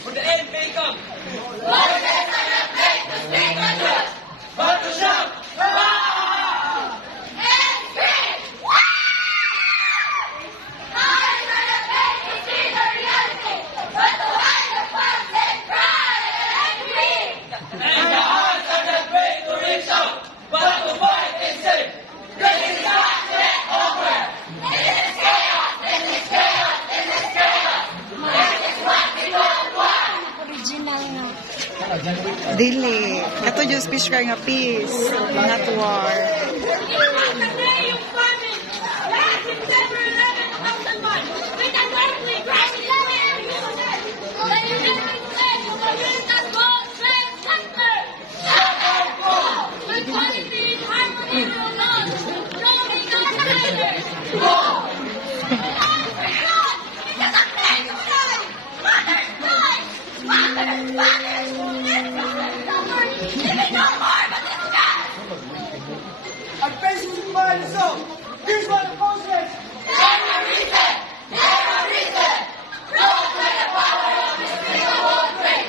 For the end may come. What is it that makes the state unjust? But to shout, "Hurrah!" And scream, "Wow!" How is it that makes the see the reality? But to hide the fuss and cry and scream. And the hearts are not brave to reach out, but to fight and say, "This is not yet over. This is chaos. This is chaos. This is chaos. This is what we don't want." Original nga. Dili. Kato yung speech ka nga peace, not war. Our patience is mine, so here's what the post says. Terrorism! Terrorism! No to the power of this single brain!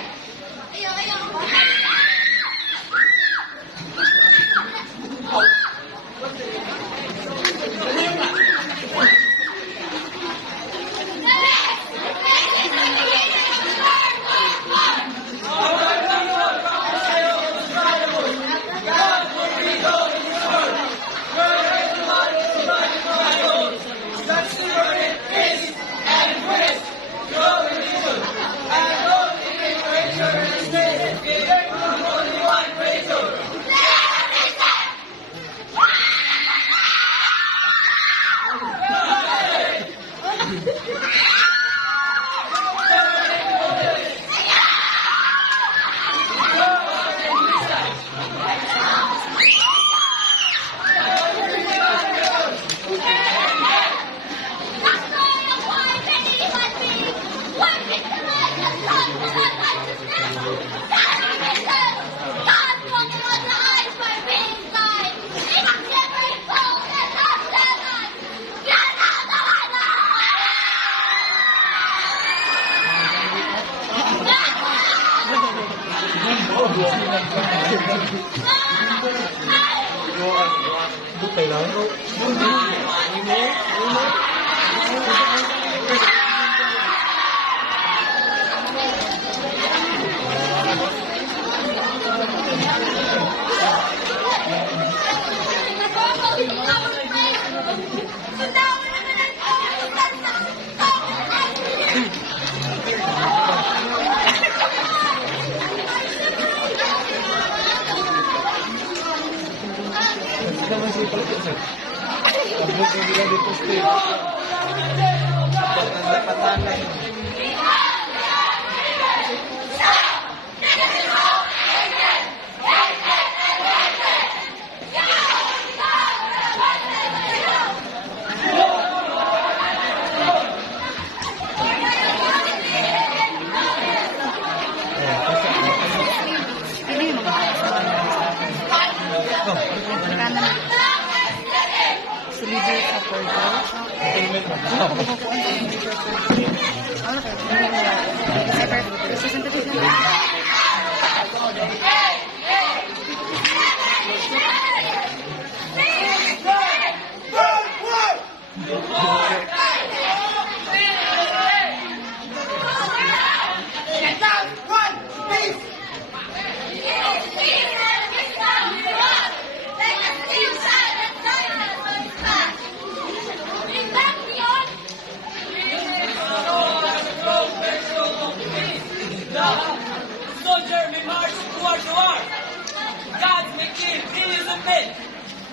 Gods may kill millions of men,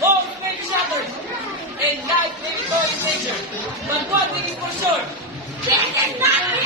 homes may be shattered, and life may be go in danger. But one thing is for sure, This is not